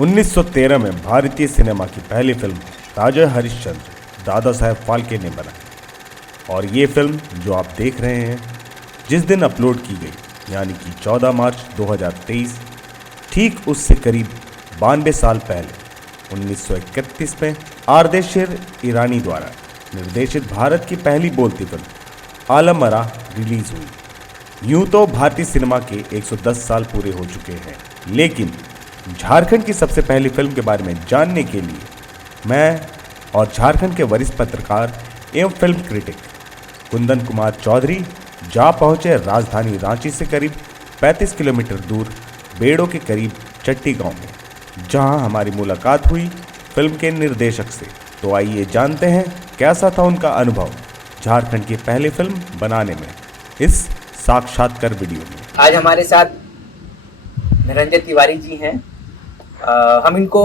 1913 में भारतीय सिनेमा की पहली फिल्म राजा हरिश्चंद्र दादा साहेब फाल्के ने बनाई और ये फिल्म जो आप देख रहे हैं जिस दिन अपलोड की गई यानी कि 14 मार्च 2023, ठीक उससे करीब 92 साल पहले 1931 में आर्देशिर ईरानी द्वारा निर्देशित भारत की पहली बोलती फिल्म आलम आरा रिलीज हुई। यूं तो भारतीय सिनेमा के 110 साल पूरे हो चुके हैं, लेकिन झारखंड की सबसे पहली फिल्म के बारे में जानने के लिए मैं और झारखंड के वरिष्ठ पत्रकार एवं फिल्म क्रिटिक कुंदन कुमार चौधरी जा पहुंचे राजधानी रांची से करीब 35 किलोमीटर दूर बेड़ो के करीब चट्टी गांव में, जहां हमारी मुलाकात हुई फिल्म के निर्देशक से। तो आइए जानते हैं कैसा था उनका अनुभव झारखंड की पहली फिल्म बनाने में इस साक्षात्कार वीडियो में। आज हमारे साथ निरंजन तिवारी जी हैं। हम इनको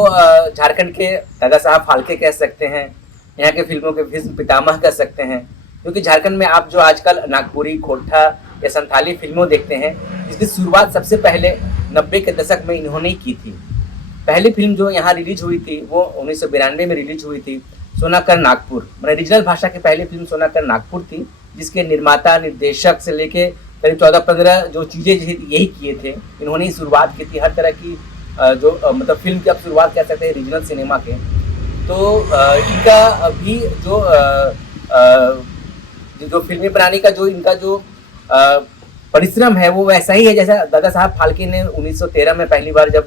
झारखंड के दादा साहब फाल्के कह सकते हैं, यहाँ के फिल्मों के भीष्म पितामह कह सकते हैं, क्योंकि झारखंड में आप जो आजकल नागपुरी, खोरठा या संथाली फिल्मों देखते हैं, इसकी शुरुआत सबसे पहले 90 के दशक में इन्होंने ही की थी। पहली फिल्म जो यहाँ रिलीज हुई थी वो 1992 में रिलीज हुई थी, सोनाकर नागपुर। मैंने रीजनल भाषा की पहली फिल्म सोनाकर नागपुर थी, जिसके निर्माता, निर्देशक से लेके करीब 14-15 जो चीज़ें यही किए थे, इन्होंने ही शुरुआत की थी। हर तरह की जो मतलब फिल्म की आप शुरुआत कह सकते हैं रीजनल सिनेमा के। तो इनका अभी जो फिल्में बनाने का जो इनका जो परिश्रम है वो वैसा ही है जैसा दादा साहब फाल्के ने 1913 में पहली बार जब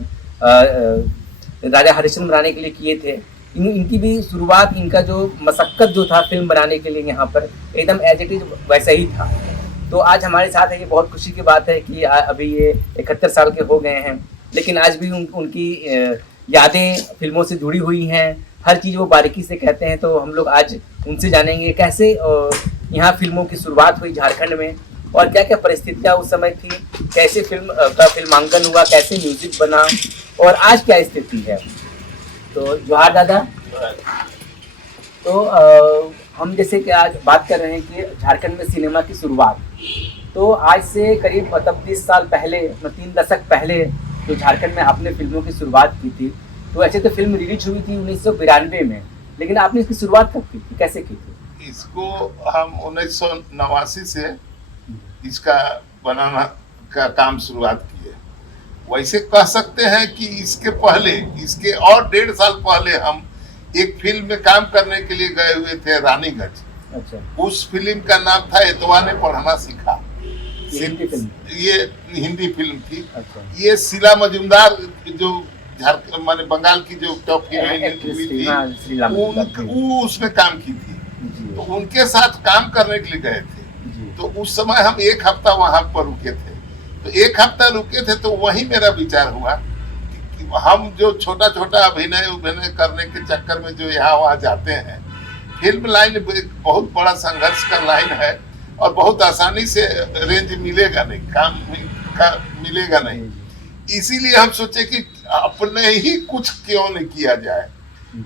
राजा हरिश्चंद्र बनाने के लिए किए थे। इनकी भी शुरुआत, इनका जो मशक्कत जो था फिल्म बनाने के लिए यहाँ पर एकदम एज इट इज वैसा ही था। तो आज हमारे साथ है, ये बहुत खुशी की बात है कि अभी ये 71 साल के हो गए हैं, लेकिन आज भी उनकी यादें फिल्मों से जुड़ी हुई हैं। हर चीज़ वो बारीकी से कहते हैं। तो हम लोग आज उनसे जानेंगे कैसे यहाँ फिल्मों की शुरुआत हुई झारखंड में और क्या क्या परिस्थितियाँ उस समय थी, कैसे फिल्म का फिल्मांकन हुआ, कैसे म्यूजिक बना और आज क्या स्थिति है। तो जोहार दादा। तो हम जैसे कि आज बात कर रहे हैं कि झारखंड में सिनेमा की शुरुआत, तो आज से करीब 30 साल पहले, 3 दशक पहले जो झारखंड में आपने फिल्मों की शुरुआत की थी। तो ऐसे तो फिल्म रिलीज हुई थी 1992 में, लेकिन आपने इसकी शुरुआत कब की थी, कैसे की थी? इसको हम 1989 से इसका बनाना का काम शुरुआत किए। वैसे कह सकते हैं कि इसके पहले, इसके और 1.5 साल पहले हम एक फिल्म में काम करने के लिए गए हुए थे रानीगंज। अच्छा। उस फिल्म का नाम था एतवा ने पढ़ना सीखा। ये हिंदी फिल्म थी। अच्छा। ये शीला मजूमदार जो झारखंड माने बंगाल की जो टॉप हीरोइन थी, वो उसमें काम की थी। तो उनके साथ काम करने के लिए गए थे। तो उस समय हम 1 हफ्ता वहां पर रुके थे। तो 1 हफ्ता रुके थे तो वही मेरा विचार हुआ कि हम जो छोटा छोटा अभिनय करने के चक्कर में जो यहाँ वहाँ जाते हैं, फिल्म लाइन एक बहुत बड़ा संघर्ष का लाइन है और बहुत आसानी से रेंज मिलेगा नहीं, काम मिलेगा नहीं। इसीलिए हम सोचे कि अपने ही कुछ क्यों नहीं किया जाए,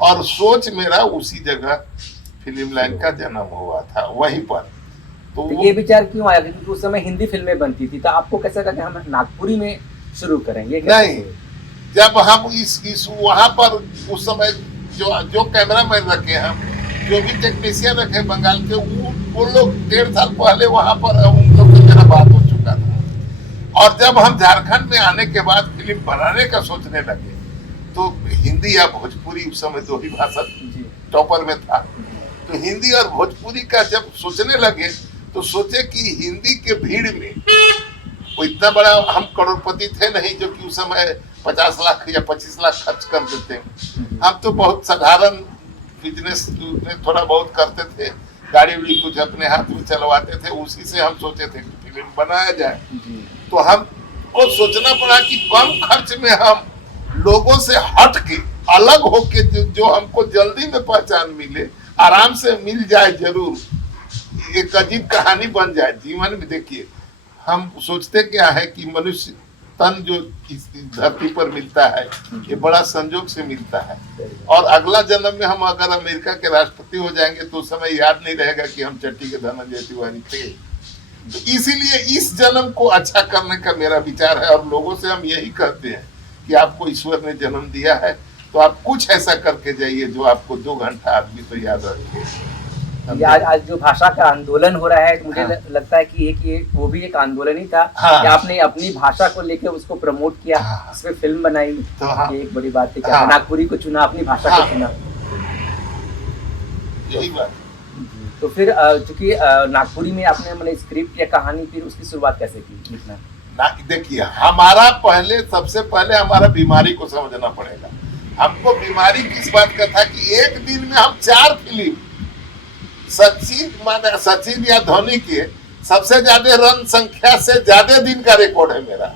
और सोच मेरा उसी जगह फिल्म लाइन का जन्म हुआ था, वहीं पर। तो ये विचार क्यों आया? क्योंकि उस समय हिंदी फिल्में बनती थी, तो आपको कैसा लगा कि हम नागपुरी में शुरू करेंगे? नहीं, जब हम इस वहां पर उस समय जो कैमरा मैन रखे, हम जो भी टेक्नीशियन रखे बंगाल के, वो लोग 1.5 साल पहले वहां पर उन लोग से मेरा बात हो चुका था। और जब हम झारखंड में आने के बाद फिल्म बनाने का सोचने लगे, तो हिंदी या भोजपुरी उस समय 2 ही भाषा टॉपर में था। तो हिंदी और भोजपुरी का जब सोचने लगे तो सोचे कि हिंदी के भीड़ में वो इतना बड़ा, हम करोड़पति थे नहीं जो कि उस समय 50 लाख या 25 लाख खर्च कर देते। हम तो बहुत साधारण बिजनेस में थोड़ा बहुत करते थे, गाड़ी उड़ी कुछ अपने हाथ में चलवाते थे, उसी से हम सोचे थे कि फिल्म बनाया जाए। तो हम वो सोचना पड़ा कि कम खर्च में हम लोगों से हट के, अलग होके जो हमको जल्दी में पहचान मिले, आराम से मिल जाए, जरूर एक अजीब कहानी बन जाए जीवन में। देखिए, हम सोचते क्या है कि मनुष्य तन जो इस धरती पर मिलता है, ये बड़ा संजोग से मिलता है, और अगला जन्म में हम अगर अमेरिका के राष्ट्रपति हो जाएंगे तो उस समय याद नहीं रहेगा कि हम चट्टी के धनंजय तिवारी थे। तो इसीलिए इस जन्म को अच्छा करने का मेरा विचार है, और लोगों से हम यही कहते हैं कि आपको ईश्वर ने जन्म दिया है, तो आप कुछ ऐसा करके जाइए जो आपको 2 घंटा आदमी तो याद रखे। ये आज जो भाषा का आंदोलन हो रहा है, मुझे हाँ। लगता है कि ये वो भी एक आंदोलन ही था हाँ। कि आपने अपनी भाषा को लेकर उसको प्रमोट किया, हाँ। इस पे फिल्म बनाई, तो हाँ। ये एक बड़ी बात है कि हाँ। आपने नागपुरी को चुना, अपनी भाषा हाँ। को चुना। यही बात। तो फिर चूंकि नागपुरी में आपने मतलब स्क्रिप्ट या कहानी, फिर उसकी शुरुआत कैसे की लिखना? देखिए, हमारा सबसे पहले हमारा बीमारी को समझना पड़ेगा। हमको बीमारी किस बात का था कि एक दिन में हम 4 फिल्म, सचिन या धोनी के सबसे ज्यादा रन संख्या से ज्यादा दिन का रिकॉर्ड है मेरा,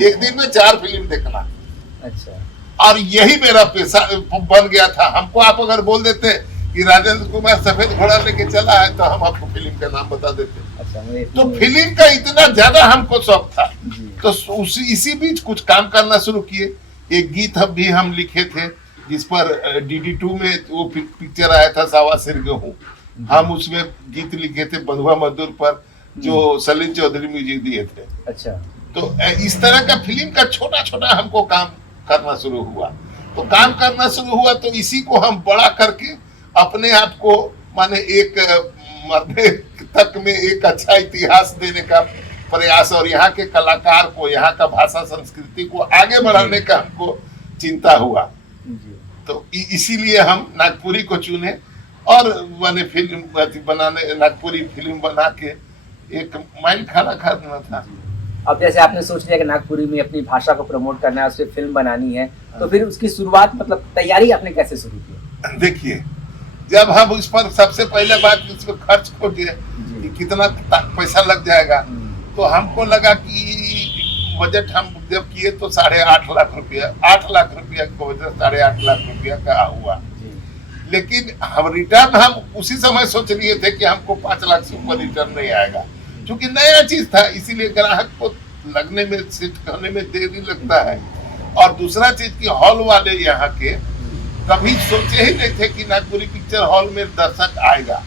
एक दिन में 4 फिल्म देखना। अच्छा। और यही मेरा पेशा बन गया था। हमको आप अगर बोल देते कि राजेंद्र कुमार सफेद घोड़ा लेके चला है, तो हम आपको फिल्म का नाम बता देते। अच्छा, तो फिल्म का इतना ज्यादा हमको शौक था, जी। तो इसी बीच कुछ काम करना शुरू किए। एक गीत भी हम लिखे थे, जिस पर DD2 में वो पिक्चर आया था सावा सिर गेहूं, हम उसमें गीत लिखे थे बंधुआ मजदूर पर, जो सलीम चौधरी म्यूजिक दिए थे। अच्छा। तो इस तरह का फिल्म का छोटा छोटा हमको काम करना शुरू हुआ। तो काम करना शुरू हुआ तो इसी को हम बड़ा करके अपने आप को माने एक मरने तक में एक अच्छा इतिहास देने का प्रयास, और यहाँ के कलाकार को, यहाँ का भाषा संस्कृति को आगे बढ़ाने का हमको चिंता हुआ। तो इसीलिए हम नागपुरी को चुने और मैंने फिल्म बनाने, नागपुरी फिल्म बना के एक माइल खाना खाना था। अब जैसे आपने सोच लिया कि नागपुरी में अपनी भाषा को प्रमोट करना है, उससे फिल्म बनानी है, तो फिर उसकी शुरुआत मतलब तैयारी आपने कैसे शुरू की? देखिए, जब हम उस पर सबसे पहले बात इस पर खर्च को दिए कि कितना पैसा लग जाएगा, तो हमको लगा कि बजट हम जब किए तो 8.5 लाख रुपया, 8 लाख रुपया का बजट 8.5 लाख रुपया का हुआ। लेकिन हम रिटर्न हम उसी समय सोच लिए थे कि हमको 5 लाख से ऊपर रिटर्न नहीं आएगा, क्योंकि नया चीज था, इसीलिए ग्राहक को लगने में, सेट होने में देरी लगता है। और दूसरा चीज कि हॉल वाले यहाँ के कभी सोचे ही नहीं थे कि नागपुरी पिक्चर हॉल में दर्शक आएगा।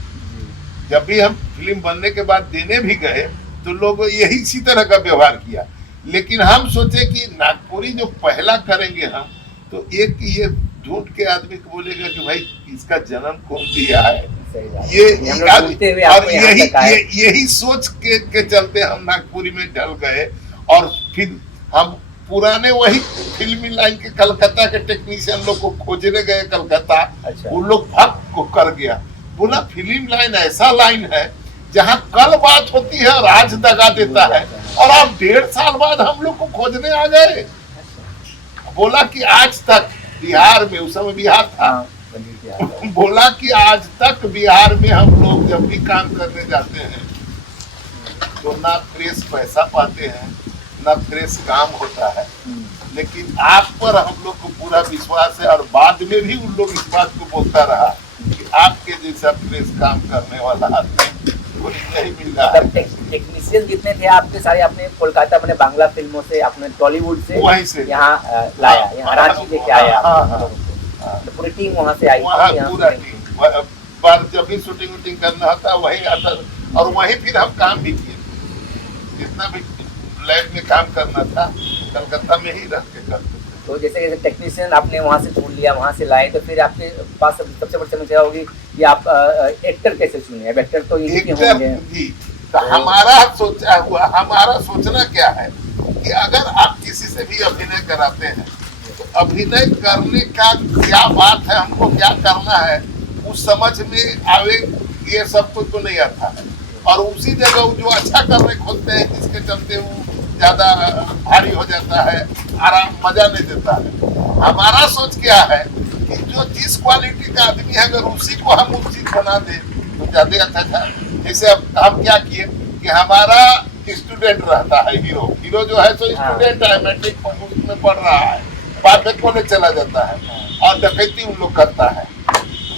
जब भी हम फिल्म बनने के बाद देने भी गए तो लोग यही इसी तरह का व्यवहार किया। लेकिन हम सोचे कि नागपुरी जो पहला करेंगे हम, तो एक ये ढूंढ के आदमी को बोलेगा कि भाई इसका जन्म कौन दिया है, यही सोच के चलते हम नागपुरी में डल गए। और फिर हम पुराने वही फिल्मी लाइन के कलकत्ता के टेक्नीशियन लोग को खोजने गए कलकत्ता। अच्छा। वो लोग भक्त को कर गया, बोला फिल्म लाइन ऐसा लाइन है जहाँ कल बात होती है और आज दगा देता है, और आप 1.5 साल बाद हम लोग को खोजने आ गए। बोला कि आज तक बिहार में, उस समय बिहार था, बोला कि आज तक बिहार में हम लोग जब भी काम करने जाते हैं तो ना फ्रेश पैसा पाते हैं, ना फ्रेश काम होता है। लेकिन आप पर हम लोग को पूरा विश्वास है, और बाद में भी उन लोग इस बात को बोलता रहा कि आपके जैसा फ्रेश काम करने वाला आदमी कोई नहीं मिल रहा है। टेक्नीशियन जितने थे आपके सारे अपने कोलकाता में बांग्ला फिल्मों से, अपने टॉलीवुड से वहीं से यहाँ लाया, यहाँ रांची लेके आया। तो पूरी टीम वहाँ से आई, पूरा टीम जब भी शूटिंग वूटिंग करना होता वही आता, और वहीं फिर हम काम भी किए। जितना भी लैब में काम करना था कलकत्ता में ही रह के करते थे। तो जैसे टेक्नीशियन आपने वहाँ से ढूंढ लिया, वहाँ से लाए, तो फिर आपके पास सबसे बड़ी समस्या होगी कि आप एक्टर कैसे चुने? अब एक्टर तो यही होंगे जी। तो हमारा सोचना क्या है कि अगर आप किसी से भी अभिनय कराते हैं तो अभिनय करने का क्या बात है, हमको क्या करना है, उस समझ में आवे, ये सब कुछ तो नहीं आता है। और उसी जगह जो अच्छा करने खोलते हैं, जिसके चलते वो ज्यादा भारी हो जाता है, आराम मजा नहीं देता है। हमारा सोच क्या है कि जो जिस क्वालिटी का आदमी है, अगर उसी को हम उस चीज बना दे तो ज्यादा अच्छा था। जैसे अब हम क्या किए कि हमारा स्टूडेंट रहता है हीरो जो है तो स्टूडेंट है, मैट्रिक में पढ़ रहा है, बाद में कॉलेज चला जाता है, और डकैती उन लोग करता है।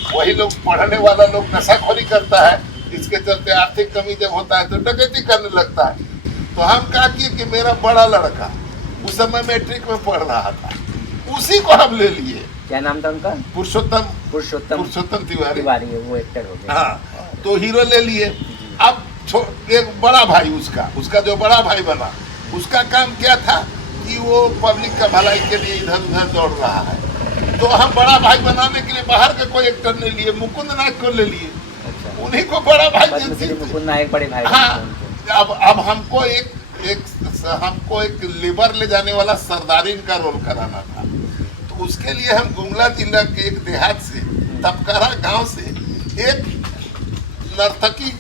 वही लोग पढ़ने वाला लोग नशाखोरी करता है, इसके चलते आर्थिक कमी जब होता है तो डकैती करने लगता है। तो हम क्या किए कि मेरा बड़ा लड़का उस समय मैट्रिक में पढ़ रहा था, उसी को हम ले लिए। क्या नाम था उनका? पुरुषोत्तम तिवारी, वो एक्टर हो गया। हाँ, तो हीरो ले लिए। अब एक बड़ा भाई उसका जो बड़ा भाई बना, उसका काम क्या था कि वो पब्लिक का भलाई के लिए इधर उधर दौड़ रहा है, तो हम बड़ा भाई बनाने के लिए बाहर का कोई एक्टर नहीं लिए, मुकुंद नायक को ले लिए, अच्छा उन्हीं को बड़ा भाई पद्मश्री मुकुंद नायक बड़े भाई हाँ। बनते अब हमको हमको एक लिवर ले जाने वाला सरदारिन का रोल कराना था, तो उसके लिए हम गुमला जिला के एक देहात से तपकारा गांव से एक नर्तकी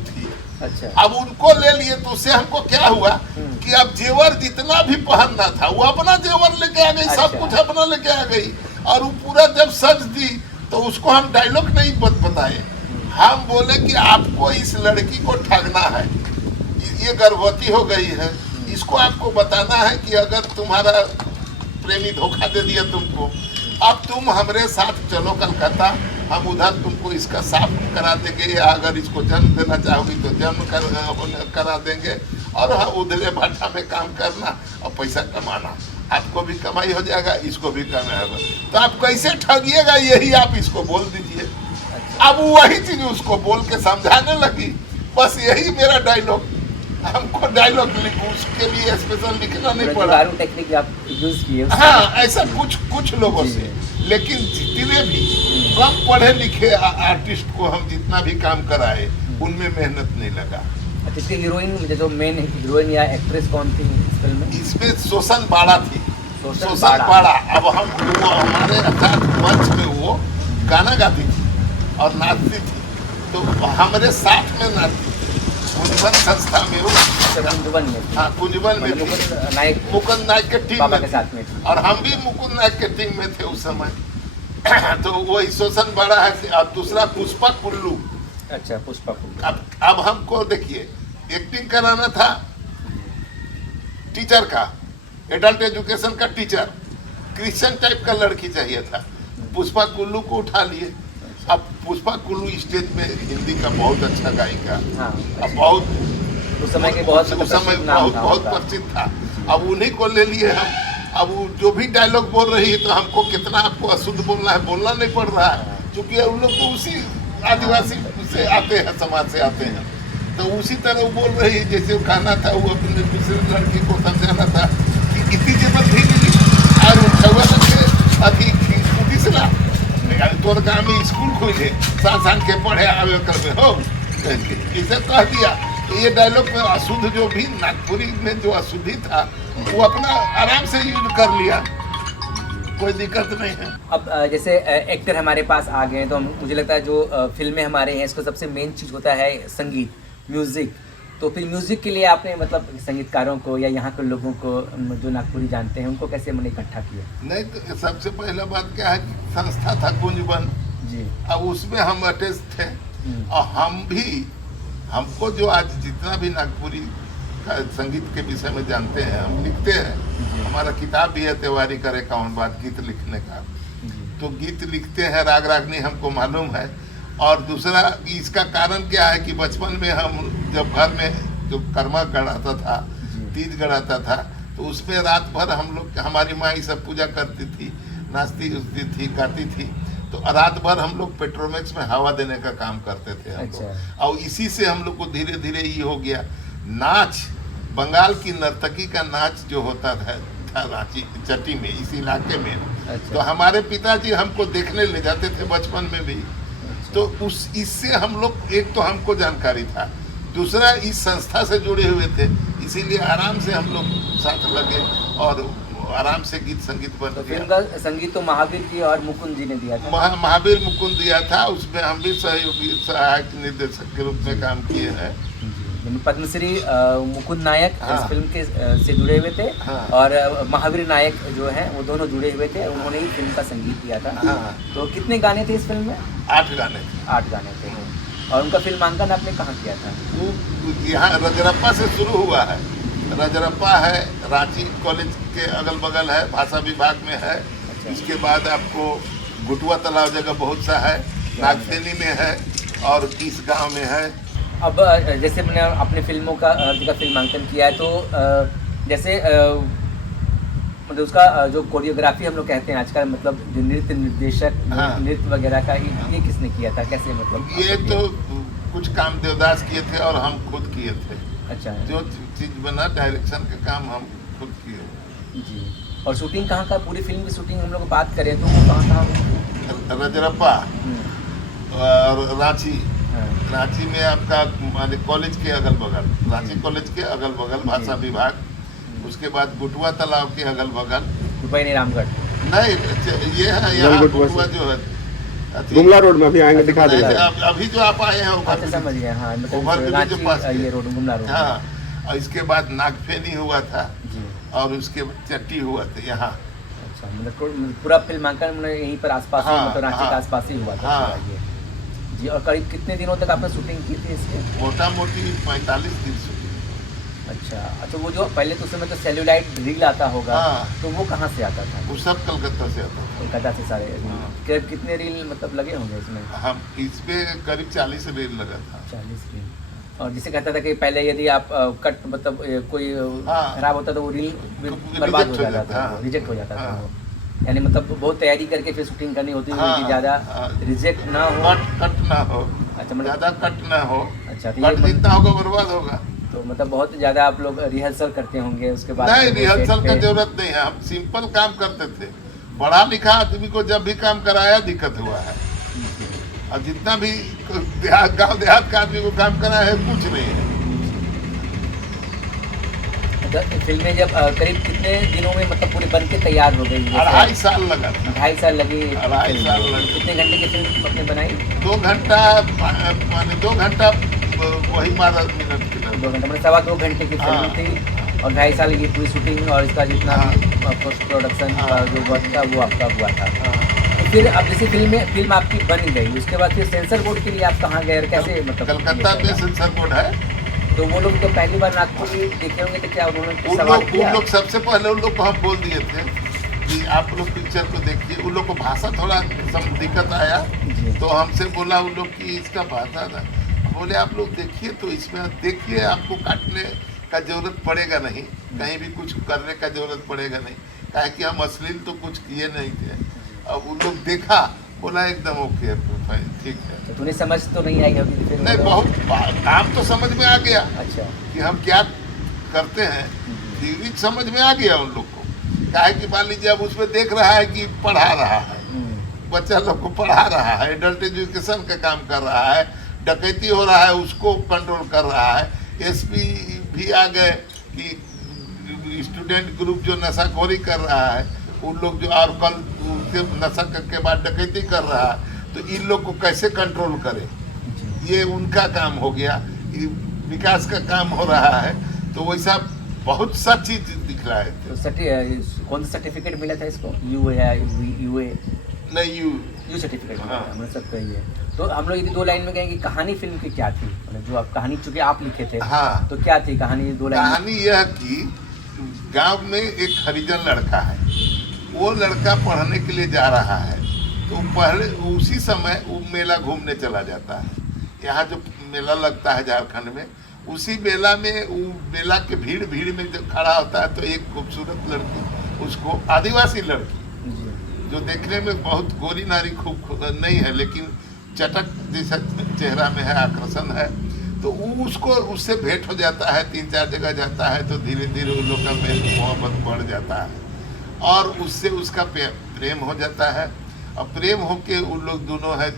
थी, अच्छा अब उनको ले लिए, तो उससे हमको क्या हुआ कि अब जेवर जितना भी पहनना था वो अपना जेवर लेके आ गई, सब अच्छा। कुछ अपना लेके आ गई, और वो पूरा जब सज दी तो उसको हम डायलॉग नहीं बताए, हम बोले कि आपको इस लड़की को ठगना है, ये गर्भवती हो गई है, इसको आपको बताना है कि अगर तुम्हारा प्रेमी धोखा दे दिया तुमको, अब तुम हमारे साथ चलो कलकत्ता, हम उधर तुमको इसका साफ करा देंगे, या अगर इसको जन्म देना चाहोगी तो जन्म करा देंगे, और हाँ उधरे भट्टा में काम करना और पैसा कमाना, आपको भी कमाई हो जाएगा, इसको भी कमाई होगा, तो आप कैसे ठगिएगा यही आप इसको बोल दीजिए। अब वही चीज उसको बोल के समझाने लगी, बस यही मेरा डायलॉग, हमको डायलॉग उसके लिए स्पेशल लिखना नहीं पड़ा। जुगाड़ू टेक्निक आप यूज किए उससे? हाँ ऐसा कुछ लोगों से, लेकिन जितने भी कम पढ़े लिखे आर्टिस्ट को हम जितना भी काम कराए उनमें मेहनत नहीं लगा। अच्छा, इसकी हीरोइन जो मेन हीरोइन या एक्ट्रेस कौन थी इस फिल्म में? इसमें शोषण बाड़ा थी, शोषण शोषण बाड़ा। अब हम वो हमारे साथ मंच में वो गाना गाती थी और नाचती थी, तो हमारे साथ में नाचती थी, कुंजबन संस्था में वो, कुंजबन में? हाँ कुंजबन में मुकुंद नायक के टीम बाबा में के साथ में, और हम भी मुकुंद नायक के टीम में थे उस समय। तो वो शोषण बड़ा है, और दूसरा पुष्पा कुल्लू। अच्छा पुष्पा कुल्लू। अब हमको देखिए एक्टिंग कराना था टीचर का, एडल्ट एजुकेशन का टीचर, क्रिश्चियन टाइप का लड़की चाहिए था, पुष्पा कुल्लू को उठा लिए। अब पुष्पा कुल्लू स्टेज में हिंदी का बहुत अच्छा गायिका, हाँ, अब बहुत उस समय के बहुत उस समय नाम था बहुत उनका। प्रसिद्ध था। अब उन्हीं को ले लिए हम। अब वो जो भी डायलॉग बोल रही है तो हमको कितना आपको अशुद्ध बोलना है, बोलना नहीं पड़ रहा है, क्योंकि उन लोग तो उसी आदिवासी से आते हैं, समाज से आते हैं, तो उसी तरह वो बोल रही है जैसे वो कहना था, वो अपने दूसरे लड़की को समझाना था कि इतनी जेबत भी मिली और अथी दिसला तोर गाँव में स्कूल खोले सान के पढ़े आवे कर में हो, इसे कह दिया। ये डायलॉग में अशुद्ध जो भी नागपुरी में जो अशुद्धि था वो अपना आराम से यूज कर लिया, कोई दिक्कत नहीं है। अब जैसे एक्टर हमारे पास आ गए हैं, तो मुझे लगता है जो फिल्में हमारे हैं इसको सबसे मेन चीज़ होता है संगीत, म्यूज़िक। तो फिर म्यूज़िक के लिए आपने मतलब संगीतकारों को या यहाँ के लोगों को जो नागपुरी जानते हैं उनको कैसे मैंने इकट्ठा किया? नहीं तो सबसे पहला बात क्या है कि संस्था था कुंजबन जी, अब उसमें हम अटैच थे, और हम भी हमको जो आज जितना भी नागपुरी का संगीत के विषय में जानते हैं, हम लिखते हैं, हमारा किताब भी है त्योहारी करे काउन बात गीत लिखने का, तो गीत लिखते हैं, राग रागनी हमको मालूम है। और दूसरा इसका कारण क्या है कि बचपन में हम जब घर में जो कर्मा गढ़ाता था, तीज गढ़ाता था, तो उसमें रात भर हम लोग, हमारी माँ ये सब पूजा करती थी, नाचती उचती थी, गाती थी, तो रात भर हम लोग पेट्रोमैक्स में हवा देने का काम करते थे हम लोग। और इसी से हम लोग को धीरे धीरे ये हो गया नाच, बंगाल की नर्तकी का नाच जो होता था रांची चट्टी में, इस इलाके में। तो हमारे पिताजी हमको देखने ले जाते थे बचपन में भी, तो इससे हम लोग, एक तो हमको जानकारी था, दूसरा इस संस्था से जुड़े हुए थे, इसीलिए आराम से हम लोग साथ लगे और आराम से गीत संगीत बन तो गया। फिल्म का संगीत तो महावीर जी और मुकुंद जी ने दिया था। महावीर मुकुंद दिया था, उसमें हम भी सहयोगी सहायक निर्देशक के रूप में काम किए हैं। पद्मश्री मुकुंद नायक इस फिल्म के से जुड़े हुए थे, और महावीर नायक जो हैं वो दोनों जुड़े हुए थे, उन्होंने ही फिल्म का संगीत दिया था। तो कितने गाने थे इस फिल्म में? 8 गाने। 8 गाने थे। और उनका फिल्मांकन आपने कहाँ किया था? वो यहाँ रजरप्पा से शुरू हुआ है, रजरप्पा है, रांची कॉलेज के अगल बगल है, भाषा विभाग में है। इसके बाद आपको गुटुआ तालाब जगह बहुत सा है, नागदेनी में है, और इस गांव में है। अब जैसे मैंने अपने फिल्मों का फिल्मांकन किया है, तो जैसे मतलब उसका जो कोरियोग्राफी हम लोग कहते हैं आजकल, मतलब जो नृत्य निर्देशक, नृत्य वगैरह का, ये किसने किया था, कैसे मतलब? ये तो कुछ काम देवदास किए थे और हम खुद किए थे। अच्छा, जो चीज बना डायरेक्शन का काम हम खुद किए। जी। और शूटिंग कहाँ का, पूरी फिल्म की शूटिंग हम लोग बात करें तो वो कहाँ हुई? रजरप्पा और रांची। हाँ। रांची में आपका माने कॉलेज के अगल बगल, रांची कॉलेज के अगल बगल भाषा विभाग, उसके बाद गुटुआ तालाब के अगल बगल। दुबई ने रामगढ़। नहीं, ये है यहाँ गलगुटुआ गुटुआ जो है गुमला रोड में अभी आएंगे, दिखा देंगे। अभी जो आप आए हैं अच्छा समझ गया, हाँ ओवरब्रिज मतलब जो पास रांची है। ये रोड गुमला रोड। हाँ, और इसके बाद नागफेनी हुआ था जी। और उसके बाद चट्टी हुआ था यहाँ। अच्छा मतलब पूरा फिल्मांकन मतलब यहीं पर आसपास ही, हाँ, मतलब रांची हाँ, के आसपास ही हुआ था हाँ। पूरा ये। जी। और करीब कितने दिनों तक आपने शूटिंग की थी इसके? मोटा मोटी 45 दिन शूटिंग। अच्छा अच्छा, वो जो पहले तो उसमें तो सेल्यूलाइट रील आता होगा, हाँ। तो वो कहाँ से आता था? वो सब कलकत्ता से आता था। कोलकाता से सारे हाँ। करीब कितने रील मतलब लगे होंगे इसमें? हम इसमें करीब 40 रेल लगा था। 40 रील। और जिसे कहता था कि पहले यदि आप कट मतलब कोई हाँ। खराब होता तो वो रील तो बर्बाद हो reject हो जाता जाता, था, हाँ। रिजेक्ट हो जाता था हाँ। वो। यानी मतलब बहुत तैयारी करके फिर शूटिंग करनी होती हाँ, कि ज़्यादा हाँ। रिजेक्ट ना हो। कट ना हो, अच्छा मतलब ज्यादा कट ना हो। अच्छा, तो ये कट जितना होगा बर्बाद होगा। तो मतलब बहुत ज़्यादा आप लोग रिहर्सल करते होंगे उसके बाद? नहीं, फिर वो रिहर्सल set का पे- जरूरत नहीं है, हम सिंपल काम करते थे। पढ़ा लिखा आदमी को जब भी काम कराया दिक्कत हुआ है, और जितना भी गांव देहात का आदमी को काम कराया है कुछ नहीं है। फिल्में जब करीब कितने दिनों में मतलब पूरी बन के तैयार हो गई? 2.5 साल लगा था। 2.5 साल लगे? 2.5 साल लगे। कितने घंटे की फिल्म आपने बनाई? 2 घंटा माने 2 घंटा वही 12 मिनट की 2 घंटे मतलब 2.25 घंटे की फिल्म हाँ। थी, और 2.5 साल की पूरी शूटिंग और इसका जितना भी पोस्ट प्रोडक्शन का हाँ। जो वर्क था वो आपका हुआ था। हाँ। तो फिर अब जैसे फिल्म आपकी बन गई, उसके बाद फिर सेंसर बोर्ड के लिए आप कहाँ गए और कैसे मतलब? कलकत्ता में सेंसर बोर्ड है। तो वो लोग तो पहली बार नागपुर में देखे होंगे, तो क्या उन्होंने कुछ उन सवाल लोग किया? सबसे पहले उन लोग को हम बोल दिए थे कि आप लोग पिक्चर को देखिए। उन लोग को भाषा थोड़ा दिक्कत आया, जी। तो हमसे बोला उन लोग कि इसका भाषा ना, बोले आप लोग देखिए, तो इसमें देखिए आपको काटने का जरूरत पड़ेगा नहीं, कहीं भी कुछ करने का जरूरत पड़ेगा नहीं, काहे कि हम अश्लील तो कुछ किए नहीं थे। अब उन लोग देखा, बोला एकदम ओके ठीक है। तो तुम्हें समझ तो नहीं आई होगी फिर? नहीं, बहुत नाम तो समझ में आ गया अच्छा। कि हम क्या करते हैं, थ्योरी समझ में आ गया उन लोग को। काहे कि मान लीजिए अब उसमें देख रहा है कि पढ़ा रहा है, बच्चा लोग को पढ़ा रहा है, एडल्ट एजुकेशन का काम कर रहा है, डकैती हो रहा है उसको कंट्रोल कर रहा है। एसपी भी आ गए कि स्टूडेंट ग्रुप जो नशाखोरी कर रहा है, उन लोग जो और कल उसके नशा के बाद डकैती कर रहा है, तो इन लोग को कैसे कंट्रोल करें, ये उनका काम हो गया। ये विकास का काम हो रहा है। तो वैसा बहुत सा चीज दिख रहा है। तो कौन सा सर्टिफिकेट मिला था इसको? यूए नहीं, यू सर्टिफिकेट मिला हाँ। था, मतलब सब कही है। तो हम लोग यदि 2 लाइन में कहेंगे कहानी फिल्म की क्या थी, मतलब जो आप कहानी चूंकि आप लिखे थे, हाँ। तो क्या थी कहानी 2 लाइन में? कहानी यह कि गांव में एक हरिजन लड़का है, वो लड़का पढ़ने के लिए जा रहा है, तो पहले उसी समय वो मेला घूमने चला जाता है। यहाँ जो मेला लगता है झारखंड में, उसी मेला में वो मेला के भीड़ में जब खड़ा होता है, तो एक खूबसूरत लड़की, उसको आदिवासी लड़की जी। जो देखने में बहुत गोरी नारी खूब नहीं है, लेकिन चटक जैसा चेहरा में है, आकर्षण है, तो वो उसको उससे भेंट हो जाता है। 3-4 जगह जाता है, तो धीरे धीरे उन लोग का मेल मोहब्बत बढ़ जाता है, और उससे उसका प्रेम हो जाता है। और प्रेम होके उन लोग दोनों है।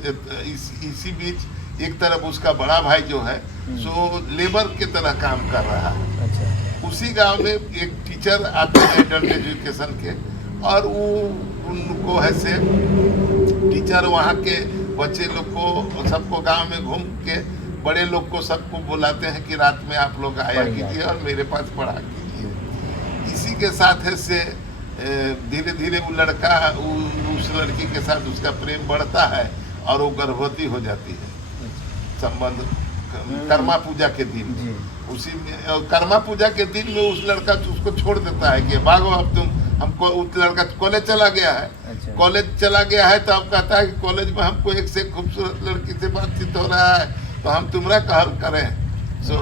इसी बीच एक तरफ उसका बड़ा भाई जो है सो लेबर के तरह काम कर रहा है। अच्छा। उसी गांव में एक टीचर आते हैं एडल्ट एजुकेशन के, और वो उनको है से टीचर वहाँ के बच्चे लोग को सबको गांव में घूम के बड़े लोग को सबको बुलाते हैं कि रात में आप लोग आया कीजिए और मेरे पास पढ़ा कीजिए। इसी के साथ है से धीरे धीरे वो लड़का उस लड़की के साथ उसका प्रेम बढ़ता है, और वो गर्भवती हो जाती है। संबंध कर्मा पूजा के दिन, उसी में कर्मा पूजा के दिन में उस लड़का उसको छोड़ देता है कि भागो अब तुम हमको। उस लड़का कॉलेज चला गया है। अच्छा। कॉलेज चला गया है, तो अब कहता है कि कॉलेज में हमको एक से खूबसूरत लड़की से बातचीत हो रहा है, तो हम तुम्हारा कहर करें, सो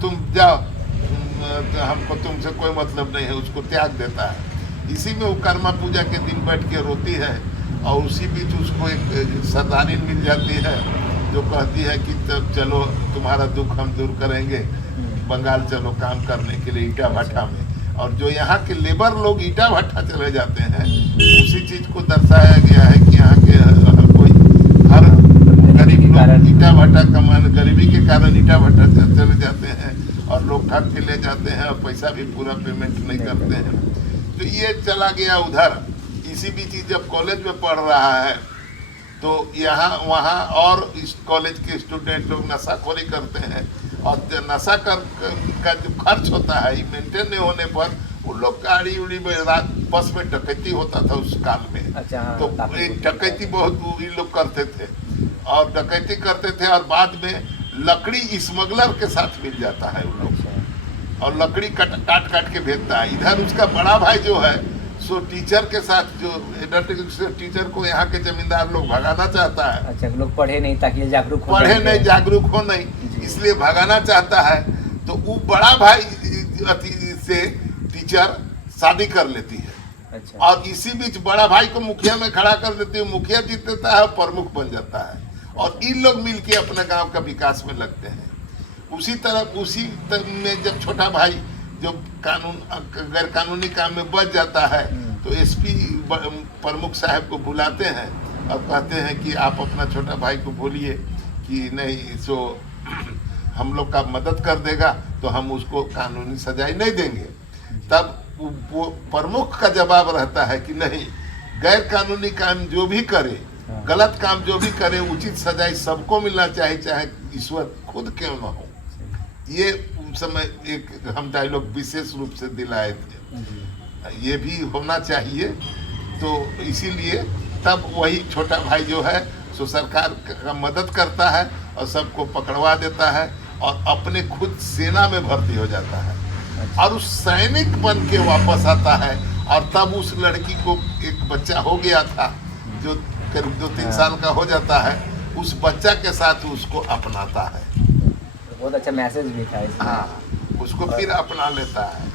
तुम जाओ, तो हमको तुमसे कोई मतलब नहीं है, उसको त्याग देता है। इसी में वो कर्मा पूजा के दिन बैठ के रोती है, और उसी बीच उसको एक सरदारी मिल जाती है जो कहती है कि तब चलो तुम्हारा दुख हम दूर करेंगे, बंगाल चलो काम करने के लिए ईटा भट्टा में। और जो यहाँ के लेबर लोग ईटा भट्टा चले जाते हैं, उसी चीज को दर्शाया गया है कि यहाँ के कोई हर गरीब लोग ईटा भट्टा कमाने, गरीबी के कारण ईटा भट्टा चले जाते हैं और लोग ठग के ले जाते हैं और पैसा भी पूरा पेमेंट नहीं करते हैं। तो ये चला गया उधर। इसी बीच जब कॉलेज में पढ़ रहा है तो यहाँ वहाँ और इस कॉलेज के स्टूडेंट लोग नशाखोरी करते हैं और नशा का जो खर्च होता है ये मेंटेन नहीं होने पर उन लोग गाड़ी उड़ी में रात बस में डकैती होता था उस काल में। अच्छा, तो डकैती बहुत ये लोग करते थे और डकैती करते थे और बाद में लकड़ी स्मगलर के साथ मिल जाता है उन लोग और लकड़ी काट काट के भेजता है इधर। उसका बड़ा भाई जो है सो टीचर के साथ जो टीचर को यहाँ के जमींदार लोग भगाना चाहता है। अच्छा, लोग पढ़े नहीं ताकि जागरूक हो, पढ़े नहीं जागरूक हो नहीं इसलिए भगाना चाहता है। तो वो बड़ा भाई से टीचर शादी कर लेती है। अच्छा। और इसी बीच बड़ा भाई को मुखिया में खड़ा कर देती है, मुखिया जीत देता है और प्रमुख बन जाता है और इन लोग मिलके अपने गांव का विकास में लगते हैं। उसी में जब छोटा भाई जो गैर कानूनी काम में बच जाता है तो एसपी प्रमुख साहब को बुलाते हैं और कहते हैं कि आप अपना छोटा भाई को बोलिए कि नहीं सो हम लोग का मदद कर देगा तो हम उसको कानूनी सजाई नहीं देंगे। तब वो प्रमुख का जवाब रहता है कि नहीं, गैर कानूनी काम जो भी करे, गलत काम जो भी करे, उचित सजाई सबको मिलना चाहिए, चाहे ईश्वर खुद क्यों न हो। ये समय एक हम डायलॉग विशेष रूप से दिलाए थे, ये भी होना चाहिए। तो इसीलिए तब वही छोटा भाई जो है सो सरकार का मदद करता है और सबको पकड़वा देता है और अपने खुद सेना में भर्ती हो जाता है और उस सैनिक बन के वापस आता है। और तब उस लड़की को एक बच्चा हो गया था जो करीब 2-3 साल का हो जाता है, उस बच्चा के साथ उसको अपनाता है। बहुत अच्छा मैसेज भी था इसमें। हाँ, उसको फिर अपना लेता है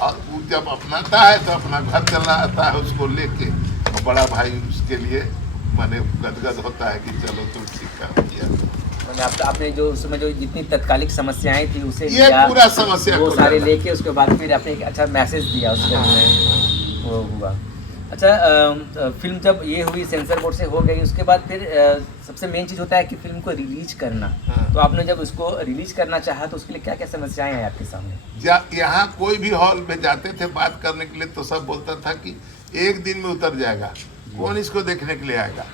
और वो जब अपनाता है तो अपना घर चला आता है उसको लेके और बड़ा भाई उसके लिए माने गदगद होता है कि चलो तुम ठीक काम किया। आपने जो उसमें जो जितनी तत्कालिक समस्याएं थी उसे ये पूरा समस्या वो सारे लेके उसके बाद फिर आपने एक अच्छा मैसेज दिया उसके में वो हुआ। अच्छा, फिल्म जब ये हुई सेंसर बोर्ड से हो गई उसके बाद फिर सबसे मेन चीज़ होता है कि फिल्म को रिलीज करना। तो आपने जब उसको रिलीज करना चाहा तो उसके लिए क्या क्या समस्याएं हैं आपके सामने? यहाँ कोई भी हॉल में जाते थे बात करने के लिए तो सब बोलता था कि एक दिन में उतर जाएगा, कौन इसको देखने के लिए आएगा।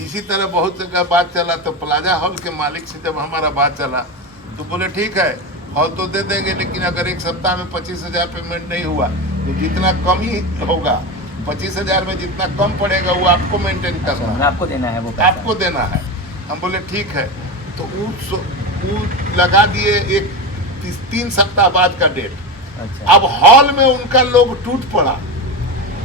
इसी तरह बहुत जगह बात चला तो प्लाजा हॉल के मालिक से जब हमारा बात चला तो बोले ठीक है हॉल तो दे देंगे, लेकिन अगर एक सप्ताह में 25,000 पेमेंट नहीं हुआ तो जितना कम ही होगा, 25,000 में जितना कम पड़ेगा वो आपको मेंटेन करना है, आपको देना है, वो आपको देना है। हम बोले ठीक है। तो वो लगा दिए एक 3 सप्ताह बाद का डेट। अच्छा। अब हॉल में उनका लोग टूट पड़ा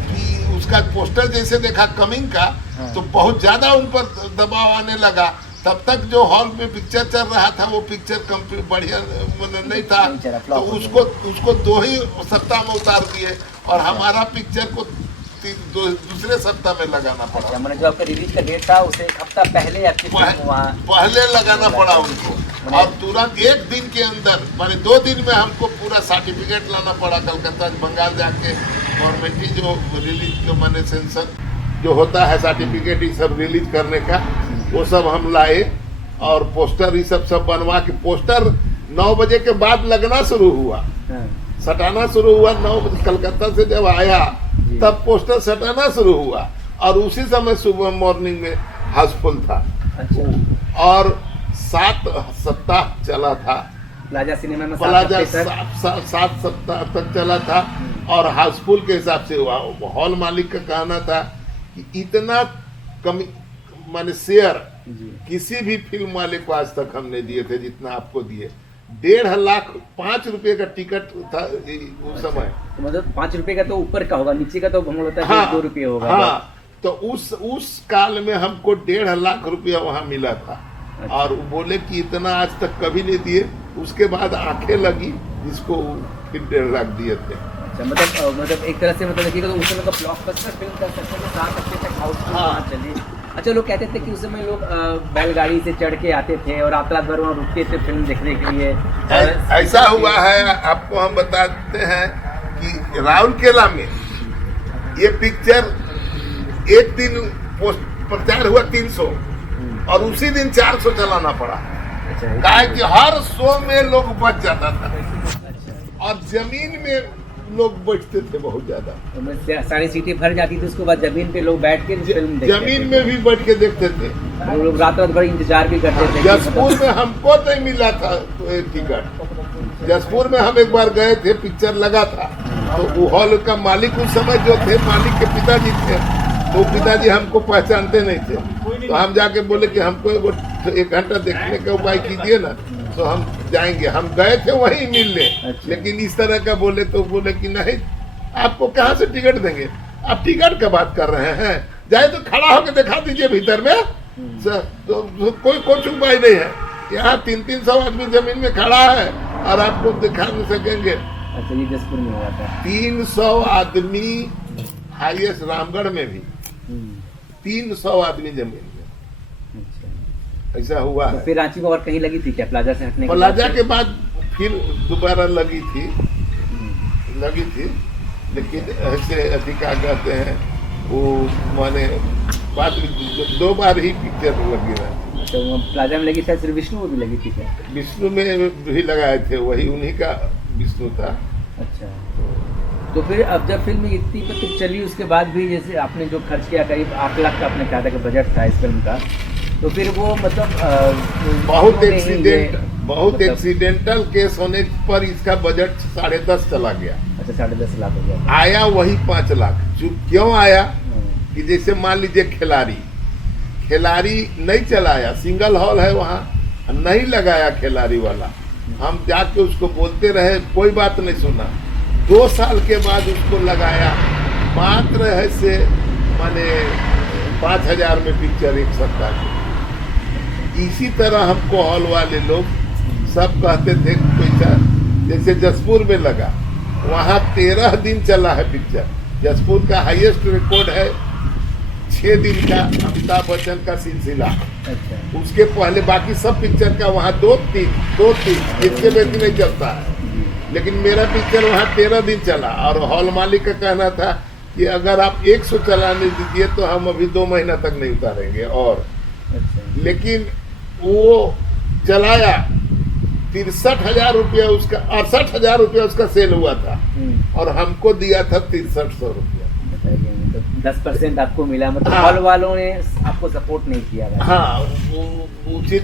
कि उसका पोस्टर जैसे देखा कमिंग का तो बहुत ज्यादा उन पर दबाव आने लगा। तब तक जो हॉल में पिक्चर चल रहा था वो पिक्चर बढ़िया नहीं था तो उसको 2 ही सप्ताह में उतार दिए और हमारा पिक्चर को दूसरे सप्ताह में लगाना पड़ा। अच्छा, मैंने जो आपका रिलीज का डेट था उसे एक हफ्ता पहले आपकी पहले लगाना पड़ा उनको और तुरंत 1 दिन के अंदर माने 2 दिन में हमको पूरा सर्टिफिकेट लाना पड़ा कलकत्ता बंगाल जाके। गवर्नमेंट जो रिलीज जो मैंने सेंसर जो होता है सर्टिफिकेट ये सब रिलीज करने का वो सब हम लाए और पोस्टर ये सब बनवा के पोस्टर 9 बजे के बाद लगना शुरू हुआ, सटाना शुरू हुआ। 9 बजे कलकत्ता से जब आया तब पोस्टर सटाना शुरू हुआ और उसी समय सुबह मॉर्निंग में हाउसफुल था। अच्छा। और 7 सप्ताह चला था प्लाजा सिनेमा में, 7 सप्ताह तक चला था और हाउसफुल के हिसाब से हुआ। हॉल मालिक का कहना था कि इतना कमी माने शेयर किसी भी फिल्म वाले को आज तक हमने दिए थे जितना आपको दिए। 1.5 लाख 5 रुपए का टिकट था उस समय। तो मतलब 5 रुपए का तो ऊपर का होगा, नीचे का तो हम होता है 2 रुपये होगा। हाँ, तो उस काल में हमको 1.5 लाख रुपया वहाँ मिला था। अच्छा। और बोले कि इतना आज तक कभी नहीं दिए। उसके बाद आंखें लगी जिसको फिर 1.5 लाख दिए थे। अच्छा, मतलब एक तरह से मतलब देखिएगा तो उस समय का ब्लॉकबस्टर फिल्म कर सकते हैं 7 हफ्ते तक हाउसफुल चली। अच्छा, लोग कहते थे कि उस समय लोग बैलगाड़ी से चढ़ के आते थे और रात रात भर वहाँ रुकते थे फिल्म देखने के लिए। ऐसा हुआ है। आपको हम बताते हैं कि राउरकेला में ये पिक्चर एक दिन प्रचार हुआ 300 और उसी दिन 400 चलाना पड़ा। काहे कि हर शो में लोग बच जाता था और जमीन में लोग बैठते थे बहुत ज्यादा। सारी सीटें भर जाती थी, उसके बाद जमीन पे लोग बैठ के फिल्म देखते जमीन में भी बैठ के देखते थे। वो लोग रात रात भर इंतजार भी करते थे। जसपुर में हमको नहीं मिला था टिकट। जसपुर में हम एक बार गए थे, पिक्चर लगा था, तो वो हॉल का मालिक उस समय जो थे, मालिक के पिताजी थे, तो पिताजी हमको पहचानते नहीं थे। तो हम जाके बोले कि हमको 1 घंटा देखने का उपाय कीजिए ना, तो हम जाएंगे। हम गए थे वहीं मिलने, लेकिन इस तरह का बोले तो बोले कि नहीं, आपको कहाँ से टिकट देंगे, आप टिकट का बात कर रहे हैं, जाए तो खड़ा होकर दिखा दीजिए भीतर में। तो कोई कुछ उपाय नहीं है, यहाँ 300 आदमी जमीन में खड़ा है और आपको दिखा नहीं सकेंगे। अच्छा, ये जसपुर में हुआ था। 300 आदमी हाईएस्ट, रामगढ़ में भी 300 आदमी जमीन में, ऐसा हुआ तो है। फिर रांची में और कहीं लगी थी क्या, प्लाजा से हटने प्लाजा के बाद फिर दोबारा लगी थी, लेकिन ऐसे अधिकार कहते हैं वो माने बाद में 2 बार ही पिक्चर लगी रहा। तो वो प्लाजा में लगी था, सिर्फ विष्णु में भी लगी थी क्या? विष्णु में भी लगाए थे, वही उन्हीं का विष्णु था। अच्छा, तो फिर अब जब फिल्म इतनी मतलब चली, उसके बाद भी जैसे आपने जो खर्च किया, करीब 8 लाख का आपने कहा था कि बजट था इस फिल्म का, तो फिर वो मतलब बहुत एक्सीडेंटल केस होने पर इसका बजट 10.5 चला गया। अच्छा, 10.5 लाख हो गया। आया वही 5 लाख। क्यों आया कि जैसे मान लीजिए खिलाड़ी नहीं चलाया, सिंगल हॉल है वहाँ, नहीं लगाया खिलाड़ी वाला, हम जाके उसको बोलते रहे, कोई बात नहीं सुना। 2 साल के बाद उसको लगाया, मात्र है से माने 5,000 में पिक्चर एक सप्ताह की। इसी तरह हमको हॉल वाले लोग सब कहते थे पैसा, जैसे जसपुर में लगा, वहाँ 13 दिन चला है पिक्चर। जसपुर का हाईएस्ट रिकॉर्ड है 6 दिन का अमिताभ बच्चन का सिलसिला। अच्छा, उसके पहले बाकी सब पिक्चर का वहाँ 2-3 इसके बेहतर नहीं चलता है, लेकिन मेरा पिक्चर वहाँ 13 दिन चला। और हॉल मालिक का कहना था कि अगर आप 100 चलाने दीजिए तो हम अभी 2 महीना तक नहीं उतारेंगे। और लेकिन वो चलाया, 63,000 रुपया उसका, 68,000 रुपया उसका सेल हुआ था और हमको दिया था 6300 रुपया। 10% आपको मिला, मतलब हॉल वालों ने आपको सपोर्ट नहीं किया। हाँ, वो उचित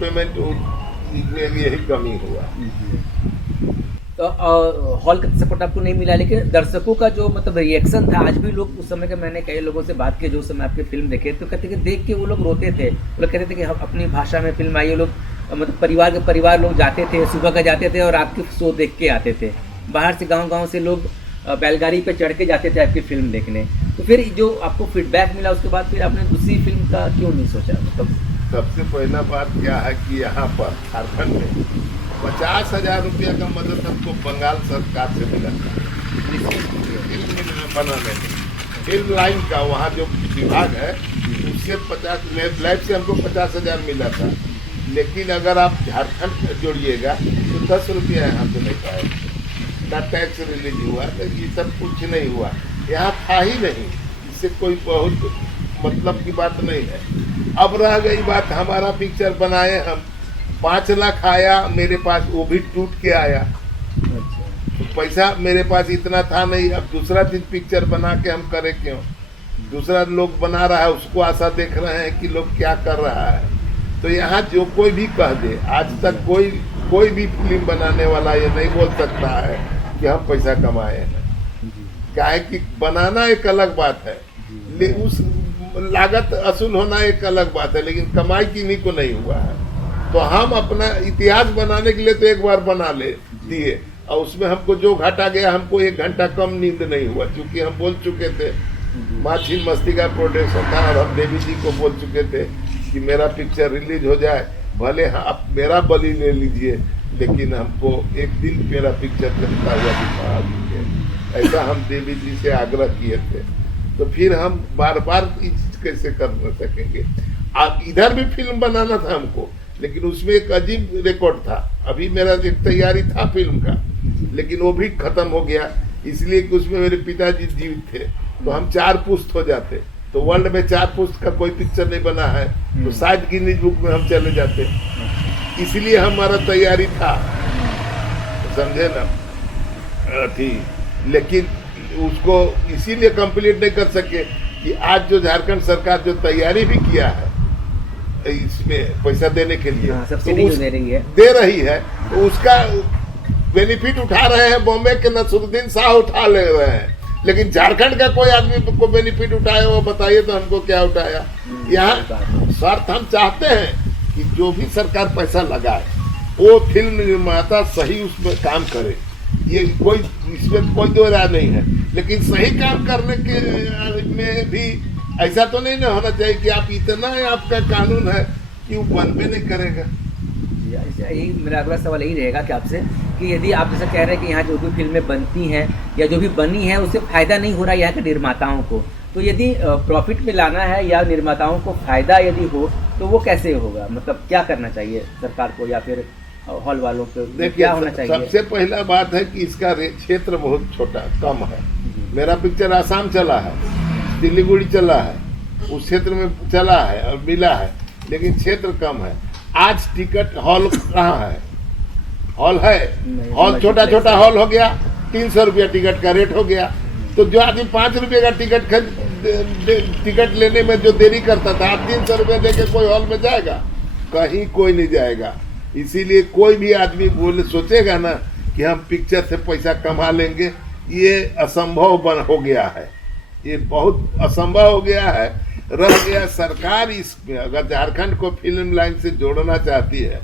पेमेंट में यही कमी हुआ। तो हॉल का सपोर्ट आपको नहीं मिला, लेकिन दर्शकों का जो मतलब रिएक्शन था, आज भी लोग उस समय के, मैंने कई लोगों से बात की जो समय आपकी फिल्म देखे, तो कहते कि देख के वो लोग रोते थे। वो लोग कहते थे कि हम अपनी भाषा में फिल्म आई, वो लोग मतलब परिवार लोग जाते थे, सुबह का जाते थे और आपकी शो देख के आते थे। बाहर से गाँव से लोग बैलगाड़ी पे चढ़ के जाते थे आपकी फिल्म देखने। तो फिर जो आपको फीडबैक मिला, उसके बाद फिर आपने दूसरी फिल्म का क्यों नहीं सोचा? मतलब सबसे पहला बात क्या है कि यहाँ पर झारखंड में 50,000 रुपया का मदद हमको बंगाल सरकार से मिला था फिल्म बनाने में। फिल्म लाइन का वहाँ जो विभाग है उससे 50 लैब से हमको 50,000 मिला था। लेकिन अगर आप झारखंड जोड़िएगा तो 10 रुपया यहाँ से नहीं पाएगा, ना टैक्स रिलीज हुआ, तो ये सब कुछ नहीं हुआ, यहाँ था ही नहीं। इससे कोई बहुत मतलब की बात नहीं है। अब रह गई बात, हमारा पिक्चर बनाए हम, 5 लाख आया मेरे पास, वो भी टूट के आया। तो पैसा मेरे पास इतना था नहीं। अब दूसरा चीज पिक्चर बना के हम करें क्यों? दूसरा लोग बना रहा है, उसको आशा देख रहे हैं कि लोग क्या कर रहा है। तो यहाँ जो कोई भी कह दे, आज तक कोई भी फिल्म बनाने वाला ये नहीं बोल सकता है कि हम पैसा कमाए हैं। क्या है कि बनाना एक अलग बात है, उस लागत असूल होना एक अलग बात है, लेकिन कमाई किन्हीं को नहीं हुआ है। तो हम अपना इतिहास बनाने के लिए तो एक बार बना ले दिए, और उसमें हमको जो घाटा गया, हमको 1 घंटा कम नींद नहीं हुआ, क्योंकि हम बोल चुके थे, माँ छीन मस्ती का प्रोडक्शन था, और हम देवी जी को बोल चुके थे कि मेरा पिक्चर रिलीज हो जाए, भले आप मेरा बलि ले लीजिए, लेकिन हमको एक दिन मेरा पिक्चर चलता हुआ दिखा दीजिए। ऐसा हम देवी जी से आग्रह किए थे। तो फिर हम बार बार कैसे कर सकेंगे? अब इधर भी फिल्म बनाना था हमको, लेकिन उसमें एक अजीब रिकॉर्ड था। अभी मेरा एक तैयारी था फिल्म का, लेकिन वो भी खत्म हो गया इसलिए कि उसमें मेरे पिताजी जीवित थे, तो हम 4 पुस्त हो जाते, तो वर्ल्ड में 4 पुस्त का कोई पिक्चर नहीं बना है, तो शायद गिनीज बुक में हम चले जाते, इसलिए हमारा तैयारी था, समझे ना। ठीक, लेकिन उसको इसीलिए कंप्लीट नहीं कर सके कि आज जो झारखंड सरकार जो तैयारी भी किया है इसमें पैसा देने के लिए, सब्सिडी तो दे रही है, तो उसका बेनिफिट उठा रहे हैं बॉम्बे के नसरुद्दीन शाह उठा ले रहे हैं, लेकिन झारखंड का कोई आदमी को बेनिफिट उठाया वो बताइए तो हमको क्या उठाया। यहाँ स्वार्थ हम चाहते हैं कि जो भी सरकार पैसा लगाए वो फिल्म निर्माता सही उसमें काम करे, ये कोई इसमें कोई दो राय नहीं है, लेकिन सही काम करने के में भी ऐसा तो नहीं ना होना चाहिए कि आप इतना आपका कानून है कि वो बनबे नहीं करेगा। यही मेरा अगला सवाल यही रहेगा कि आपसे कि यदि आप जैसा कह रहे हैं कि यहाँ जो भी फिल्में बनती हैं या जो भी बनी है उससे फ़ायदा नहीं हो रहा यहाँ के निर्माताओं को, तो यदि प्रॉफिट में लाना है या निर्माताओं को फ़ायदा यदि हो तो वो कैसे होगा, मतलब क्या करना चाहिए सरकार को या फिर हॉल वालों को, क्या होना चाहिए? सबसे पहला बात है कि इसका क्षेत्र बहुत छोटा कम है। मेरा पिक्चर आसाम चला है, सिलीगुड़ी चला है, उस क्षेत्र में चला है और मिला है, लेकिन क्षेत्र कम है। आज टिकट हॉल कहाँ है? हॉल है, हॉल छोटा छोटा हॉल हो गया, 300 रुपया टिकट का रेट हो गया, तो जो आदमी 5 रुपये का टिकट लेने में जो देरी करता था, आप 300 रुपये देके कोई हॉल में जाएगा? कहीं कोई नहीं जाएगा। इसीलिए कोई भी आदमी सोचेगा ना कि हम पिक्चर से पैसा कमा लेंगे, ये असंभव हो गया है, ये बहुत असंभव हो गया है। रह गया सरकार इसमें अगर झारखंड को फिल्म लाइन से जोड़ना चाहती है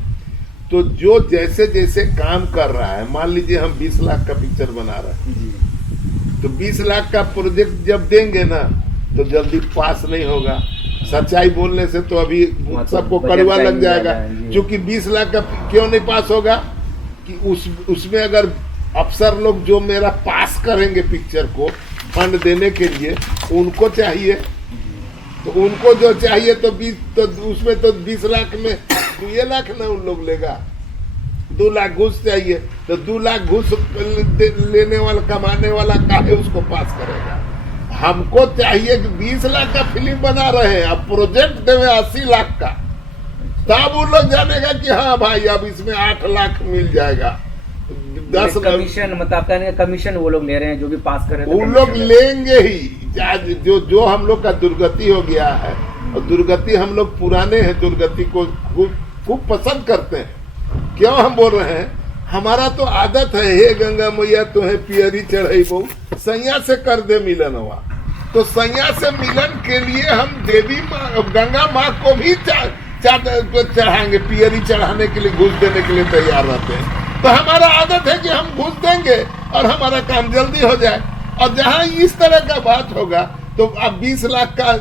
तो जो जैसे जैसे काम कर रहा है, मान लीजिए हम 20 लाख का पिक्चर बना रहे हैं, तो 20 लाख का प्रोजेक्ट जब देंगे ना तो जल्दी पास नहीं होगा। सच्चाई बोलने से तो अभी सबको कड़वा लग जाएगा, क्योंकि 20 लाख का क्यों नहीं पास होगा कि उसमें अगर अफसर लोग जो मेरा पास करेंगे पिक्चर को फंड देने के लिए उनको चाहिए, तो उनको जो चाहिए तो 20 तो उसमें तो 20 लाख में 2 लाख ना उन लोग लेगा, 2 लाख घूस चाहिए, तो 2 लाख घूस लेने वाला कमाने वाला काहे उसको पास करेगा। हमको चाहिए कि 20 लाख का फिल्म बना रहे हैं, अब प्रोजेक्ट देवे 80 लाख का, तब वो लोग जानेगा कि हाँ भाई अब इसमें 8 लाख मिल जाएगा। 10 कमीशन, मतलब कहने का कमीशन वो लोग ले रहे हैं जो भी पास कर रहे हैं, उन लोग लेंगे ही। जो हम लोग का दुर्गति हो गया है, और दुर्गति हम लोग पुराने हैं, दुर्गति को खूब पसंद करते हैं। क्यों हम बोल रहे हैं, हमारा तो आदत है, हे गंगा मैया तुम्हें पियरी चढ़ाई बहु सैया से कर दे मिलन हुआ, तो सैया से मिलन के लिए हम देवी गंगा माँ को भी चढ़ाएंगे, पियरी चढ़ाने के लिए घूस देने के लिए तैयार रहते हैं। तो हमारा आदत है कि हम घूस देंगे और हमारा काम जल्दी हो जाए। और जहाँ इस तरह का बात होगा तो अब 20 लाख का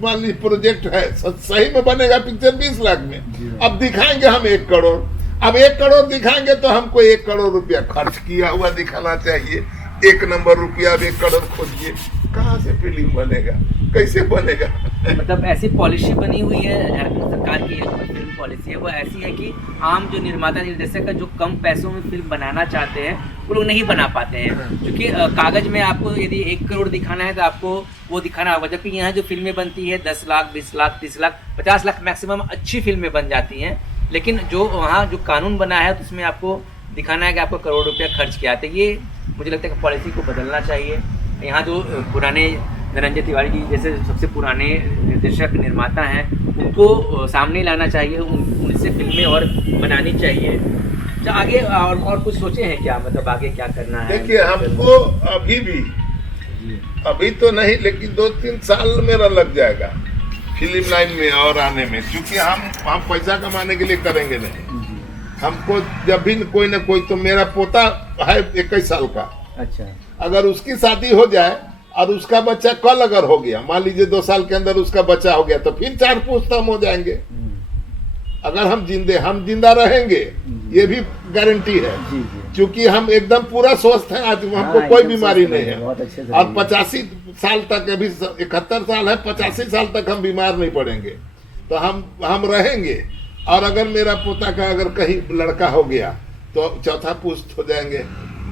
मान लीजिए प्रोजेक्ट है, सही में बनेगा पिक्चर 20 लाख में, अब दिखाएंगे हम 1 करोड़, अब 1 करोड़ दिखाएंगे तो हमको 1 करोड़ रुपया खर्च किया हुआ दिखाना चाहिए। 1 नंबर रुपया अब 1 करोड़ खोजिए, कहाँ से फिल्म बनेगा, कैसे बनेगा? मतलब ऐसी पॉलिसी बनी हुई है झारखंड सरकार की, जो फिल्म पॉलिसी है वो ऐसी है कि आम जो निर्माता निर्देशक जो कम पैसों में फिल्म बनाना चाहते हैं वो लोग नहीं बना पाते हैं, क्योंकि कागज में आपको यदि 1 करोड़ दिखाना है तो आपको वो दिखाना होगा, जबकि यहाँ जो फिल्में बनती है 10 लाख 20 लाख 30 लाख 50 लाख मैक्सिमम अच्छी फिल्में बन जाती हैं, लेकिन जो वहाँ जो कानून बना है तो उसमें आपको दिखाना है कि आपको करोड़ रुपया खर्च किया। तो ये मुझे लगता है कि पॉलिसी को बदलना चाहिए। यहाँ जो पुराने धनंजय तिवारी जी जैसे सबसे पुराने निर्देशक निर्माता हैं उनको सामने लाना चाहिए, उनसे फिल्में और बनानी चाहिए। तो आगे और कुछ सोचे हैं क्या, मतलब आगे क्या करना है? देखिए हमको अभी तो नहीं, लेकिन 2-3 साल मेरा लग जाएगा फिल्म लाइन में और आने में, क्योंकि हम पैसा कमाने के लिए करेंगे नहीं। हमको जब भी कोई ना कोई, तो मेरा पोता है 21 साल का, अच्छा, अगर उसकी शादी हो जाए और उसका बच्चा कल अगर हो गया, मान लीजिए 2 साल के अंदर उसका बच्चा हो गया, तो फिर 4 पुश्त हम हो जाएंगे। अगर हम जिंदा रहेंगे, ये भी गारंटी है, क्योंकि हम एकदम पूरा स्वस्थ हैं, आज हमको कोई बीमारी नहीं है। और 85 साल तक, अभी 71 साल है, 85 साल तक हम बीमार नहीं पड़ेंगे, तो हम रहेंगे। और अगर मेरा पोता का अगर कहीं लड़का हो गया तो 4था पुश्त हो जाएंगे,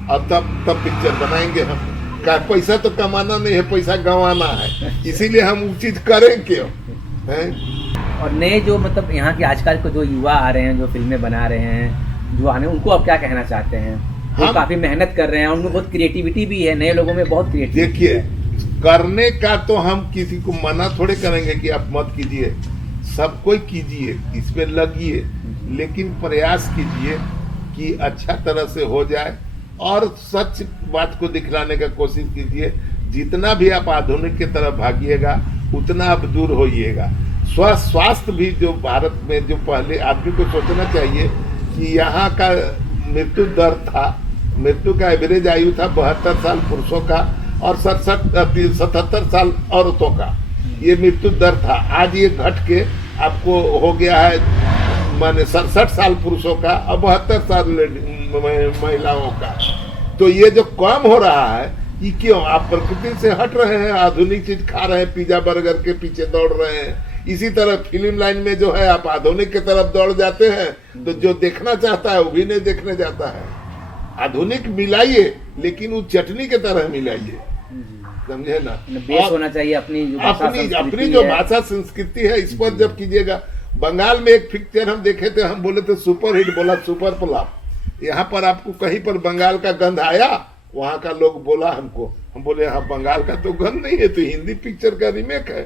और तब पिक्चर बनाएंगे हम। का पैसा तो कमाना नहीं है, पैसा गंवाना है, इसीलिए हम वो चीज करें क्यों हैं। और नए जो मतलब यहाँ के आजकल को जो युवा आ रहे हैं, जो फिल्में बना रहे हैं, जो आने, उनको आप क्या कहना चाहते हैं? वो काफी मेहनत कर रहे हैं, उनमें बहुत क्रिएटिविटी भी है, नए लोगों में बहुत क्रिएटिविटी। देखिए, करने का तो हम किसी को मना थोड़े करेंगे कि आप मत कीजिए, सब कोई कीजिए, इस पे लगिए, लेकिन प्रयास कीजिए कि अच्छा तरह से हो जाए और सच बात को दिखलाने का कोशिश कीजिए। जितना भी आप आधुनिक की तरफ भागिएगा उतना आप दूर होइएगा। स्वास्थ्य भी जो भारत में, जो पहले आदमी को सोचना चाहिए कि यहाँ का मृत्यु दर था, मृत्यु का एवरेज आयु था 72 साल पुरुषों का और 77 साल औरतों का, ये मृत्यु दर था। आज ये घट के आपको हो गया है माने 67 साल पुरुषों का और 72 साल महिलाओं का। तो ये जो कम हो रहा है, ये क्यों? आप प्रकृति से हट रहे हैं, आधुनिक चीज खा रहे हैं, पिज्जा बर्गर के पीछे दौड़ रहे हैं। इसी तरह फिल्म लाइन में जो है आप आधुनिक की तरफ दौड़ जाते हैं, तो जो देखना चाहता है वो भी नहीं देखने जाता है। आधुनिक मिलाइए, लेकिन वो चटनी की तरह मिलाइए, समझे ना? बेस होना चाहिए अपनी जो भाषा संस्कृति है, इस पर जब कीजिएगा। बंगाल में एक पिक्चर हम देखे थे, हम बोले थे सुपर हिट, बोला सुपर फ्लॉप। यहाँ पर आपको कहीं पर बंगाल का गंध आया? वहाँ का लोग बोला हमको, हम बोले हाँ बंगाल का तो गंध नहीं है, तो हिंदी पिक्चर का रीमेक है।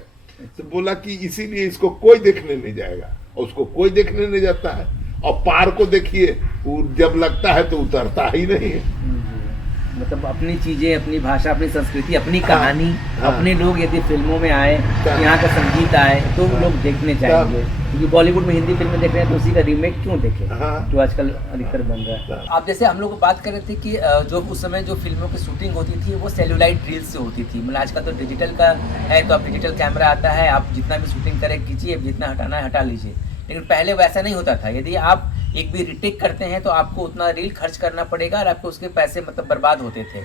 तो बोला कि इसीलिए इसको कोई देखने नहीं जाएगा, और उसको कोई देखने नहीं जाता है। और पार को देखिए, वो जब लगता है तो उतरता ही नहीं है। मतलब अपनी चीजें, अपनी भाषा, अपनी संस्कृति, अपनी कहानी, अपने लोग यदि फिल्मों में आए, यहाँ का संगीत आए, तो लोग देखने जाएंगे। क्योंकि बॉलीवुड में हिंदी फिल्में देख रहे हैं, तो उसी का रीमेक क्यों देखें, जो आजकल अधिकतर बन रहा है। आप जैसे हम लोग बात कर रहे थे कि जो उस समय जो फिल्मों की शूटिंग होती थी वो सेलुलाइट रील से होती थी। मतलब आजकल तो डिजिटल का है, तो अब डिजिटल कैमरा आता है, आप जितना भी शूटिंग करें कीजिए, जितना हटाना है हटा लीजिए। लेकिन पहले वैसा नहीं होता था। यदि आप एक भी रिटेक करते हैं तो आपको उतना रील खर्च करना पड़ेगा और आपको उसके पैसे मतलब बर्बाद होते थे।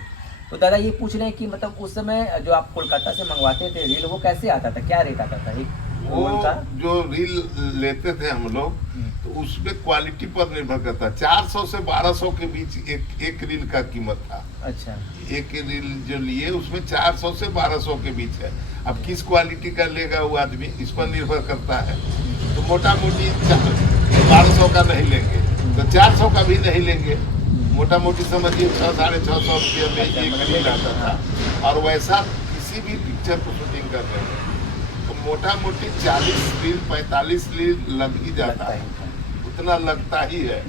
तो दादा ये पूछ रहे हैं कि मतलब उस समय जो आप कोलकाता से मंगवाते थे रील, वो कैसे आता था, क्या रेट आता था? वो जो रील लेते थे हम लोग, तो उसमें क्वालिटी पर निर्भर करता। 400 से 1200 के बीच एक रील का कीमत था। अच्छा, एक रील जो लिए उसमें 400 से 1200 के बीच है। अब किस क्वालिटी का लेगा वो आदमी, इस पर निर्भर करता है। तो मोटा मोटी 1200 का नहीं लेंगे, तो 400 का भी नहीं लेंगे। मोटा मोटी समझिए 600-650 रुपये में एक रील आता था। और वैसा किसी भी पिक्चर को शूटिंग कर रहे हैं तो मोटा मोटी 40 रील 45 रील लग ही जाता है, उतना लगता ही है।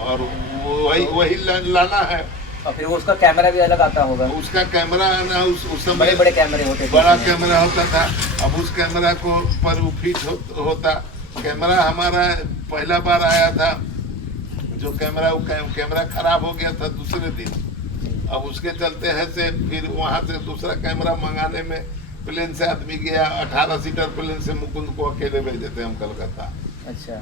और वही लाना है। और फिर उसका कैमरा भी अलग आता होगा। उसका कैमरा ना उस समय बड़े बड़े कैमरे होते थे, बड़ा कैमरा होता था। अब उस कैमरा को पर वो फिट होता। कैमरा हमारा पहला बार आया था जो कैमरा, वो कैमरा खराब हो गया था दूसरे दिन। अब उसके चलते हैं से फिर वहाँ से दूसरा कैमरा मंगाने में प्लेन से आदमी गया, 18 सीटर प्लेन से मुकुंद को अकेले भेजे थे हम कलकत्ता। अच्छा,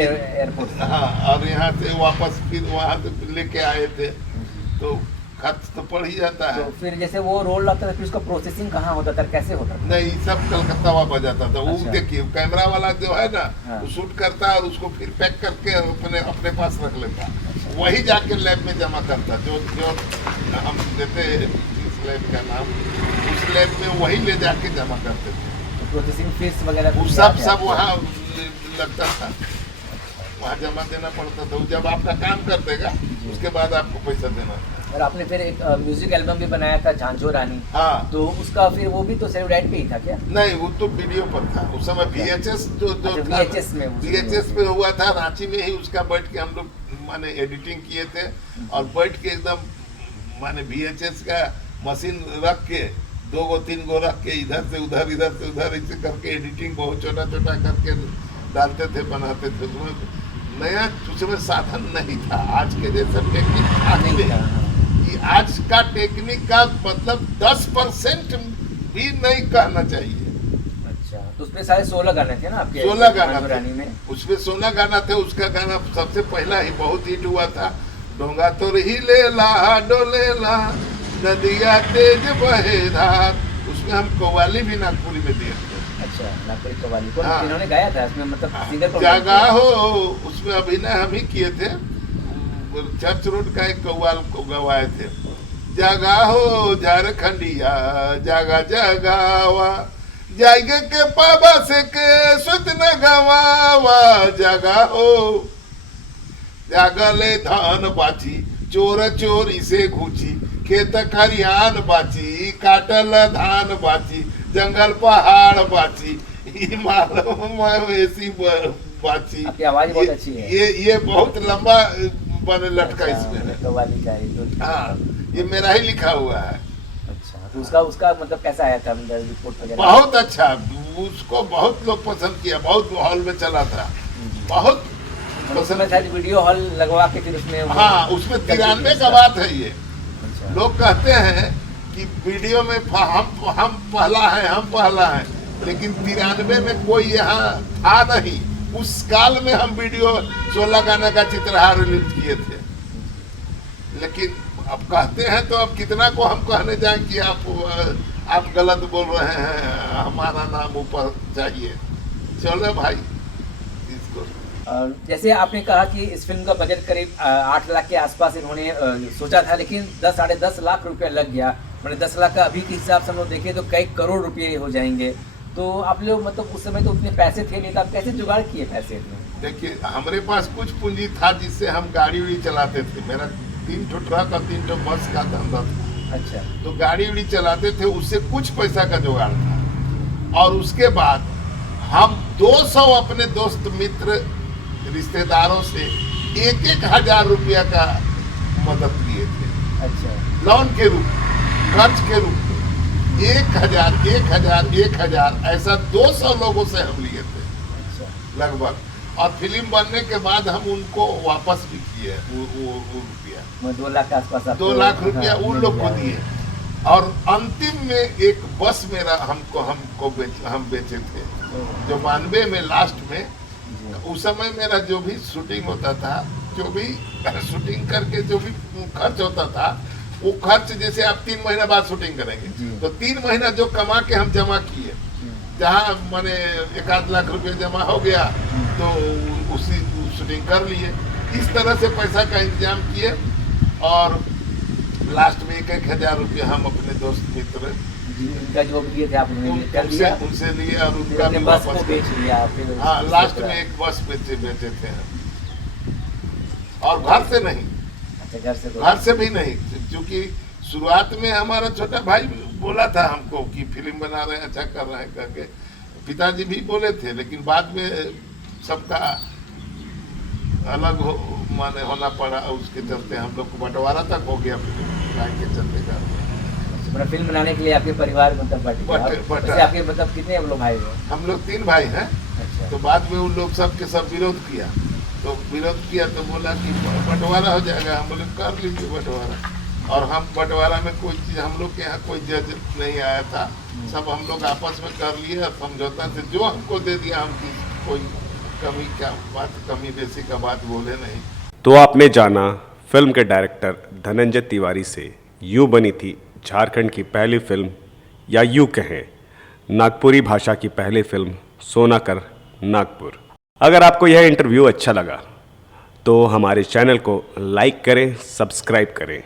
एयरपोर्ट। हाँ, और यहाँ से वापस फिर वहाँ से लेके आए थे, तो खर्च तो पड़ ही जाता है। तो फिर जैसे वो रोल लगता था, फिर उसका प्रोसेसिंग कहाँ होता था, कैसे होता था? नहीं, सब कलकत्ता वापस जाता था। वो देखिए कैमरा वाला जो है ना, वो शूट करता है और उसको फिर पैक करके अपने पास रख लेता। वही जाके लैब में जमा करता, जो हम देते जिस लैब का नाम, उस लैब में वही ले जाके जमा करते थे। तो प्रोसेसिंग फीस वगैरह सब वहाँ लगता था, वहाँ जमा देना पड़ता था। जब आपका काम कर देगा उसके बाद आपको पैसा देना। और आपने फिर एक म्यूजिक एल्बम भी बनाया था, झांझो रानी। हाँ, तो उसका फिर वो भी तो सेलुलाइट पे ही था क्या? नहीं, वो तो वीडियो पर था उस समय। VHS जो VHS पे हुआ था रांची में ही, उसका बैठ के हम लोग माने एडिटिंग किए थे। और बैठ के एकदम माने VHS का मशीन रख के 2-3 गो रख के इधर से उधर ऐसे करके एडिटिंग बहुत छोटा छोटा करके डालते थे, बनाते थे। उसमें नया उसमें साधन नहीं था, आज के जैसा टेक्निक था नहीं। आज का टेक्निक का मतलब 10% भी नहीं कहना चाहिए। अच्छा, तो उसमें सारे 16 गाने थे ना आपके? 16 गाना में उसमें 16 गाना थे। उसका गाना सबसे पहला ही बहुत हिट हुआ था, डोंगा तो ही लेला डोलेला नदिया तेज बहे रात। उसमें हम कव्वाली भी नागपुरी में दिए थे। अच्छा, नागपुरी कव्वाली इन्होंने गाया था उसमें, मतलब सिंगर जागा हो, उसमें अभिनय हम ही किए थे। चर्च रोड का एक कव्वाल को गवाए थे। जागा हो झारखंडिया जागा जागावा, जागे के पाबा से के सुत न गवावा, जागा हो जागले धान बाची, चोर चोरी से घूची, खेत खरियान बाची, काटल धान बाची, जंगल पहाड़ बाची, ऐसी बाची। आपकी आवाज बहुत अच्छी है। ये बहुत लंबा बने लटका अच्छा, इसमें। कव्वाली का है तो। हाँ, ये मेरा ही लिखा हुआ है। अच्छा, तो उसका मतलब कैसा आया था रिपोर्ट वगैरह? बहुत अच्छा, उसको बहुत लोग पसंद किया, बहुत हॉल में चला था, बहुत उसमें शायद वीडियो हॉल लगवा के फिर उसमें हाँ, उसमें 93 का बात है ये। अच्छा। लोग कहते हैं कि वीडियो में हम पहला है, लेकिन 93 में कोई यहाँ था नहीं। उस काल में हम वीडियो 16 गाने का चित्रहार रिलीज किए थे, लेकिन अब कहते हैं तो अब कितना को हम कहने जाएं कि आप गलत बोल रहे हैं, हमारा नाम ऊपर चाहिए। चलो भाई, इसको जैसे आपने कहा कि इस फिल्म का बजट करीब 8 लाख के आसपास इन्होंने सोचा था, लेकिन 10-10.5 लाख रुपए लग गया। मैंने 10 लाख का अभी के हिसाब से हम लोग देखें तो कई करोड़ रुपए हो जाएंगे। तो आप लोग मतलब उस समय तो उतने पैसे थे नहीं, तो आप कैसे जुगाड़ किए पैसे इतने? देखिए, हमारे पास कुछ पूंजी था जिससे हम गाड़ी उड़ी चलाते थे। मेरा 3 ठो ट्रक और 3 ठो बस का धंधा था। अच्छा। तो गाड़ी उड़ी चलाते थे, उससे कुछ पैसा का जुगाड़ था। और उसके बाद हम 200 अपने दोस्त मित्र रिश्तेदारों से 1-1 हजार रुपया का मदद लिए थे। अच्छा। लोन के रूप, खर्च के रूप में 1,000 ऐसा 200 लोगों से हम लिए थे अच्छा। लगभग। और फिल्म बनने के बाद हम उनको वापस भी किए वो रुपया। 2 लाख के आसपास 2 लाख रुपया उन लोग को दिए। और अंतिम में एक बस मेरा हम बेचे थे, जो 92 में लास्ट में। उस समय मेरा जो भी शूटिंग होता था, जो भी शूटिंग करके जो भी खर्च होता था, वो खर्च जैसे आप 3 महीना बाद शूटिंग करेंगे, तो 3 महीना जो कमा के हम जमा किए, जहाँ मैंने 1-8 लाख रुपए जमा हो गया, तो उसी शूटिंग कर लिए। इस तरह से पैसा का इंतजाम किए। और लास्ट में 1-1 हजार रुपये हम अपने दोस्त मित्र उनका जो भी थे आपने कर लिया, उनसे लिए और उनका भी बस वापस को बेच लिया फिर। हाँ, लास्ट में एक बस बेचे थे हम। और घर से नहीं, घर से भी नहीं, क्योंकि शुरुआत में हमारा छोटा भाई बोला था हमको कि फिल्म बना रहे हैं, अच्छा कर रहे हैं करके। पिताजी भी बोले थे, लेकिन बाद में सबका अलग होना पड़ा। उसके चलते हम लोग को बंटवारा तक हो गया फिल्म के चलते का। मतलब फिल्म बनाने के लिए आपके परिवार मतलब आपके मतलब कितने हम लोग भाई हो? हम लोग 3 भाई हैं। अच्छा। तो बाद में उन लोग सब के सब विरोध किया, तो बोला कि बंटवारा हो जाएगा। हम लोग कर लीजिए बंटवारा। और हम बंटवारा में कोई चीज़, हम लोग के यहाँ कोई जज नहीं आया था, सब हम लोग आपस में कर लिए समझौता से। जो हमको दे दिया, हम कोई कमी बेसी का बात बोले नहीं। तो आपने जाना फिल्म के डायरेक्टर धनंजय तिवारी से, यूँ बनी थी झारखंड की पहली फिल्म, या यूँ कहें नागपुरी भाषा की पहली फिल्म सोनाकर नागपुर। अगर आपको यह इंटरव्यू अच्छा लगा तो हमारे चैनल को लाइक करें, सब्सक्राइब करें।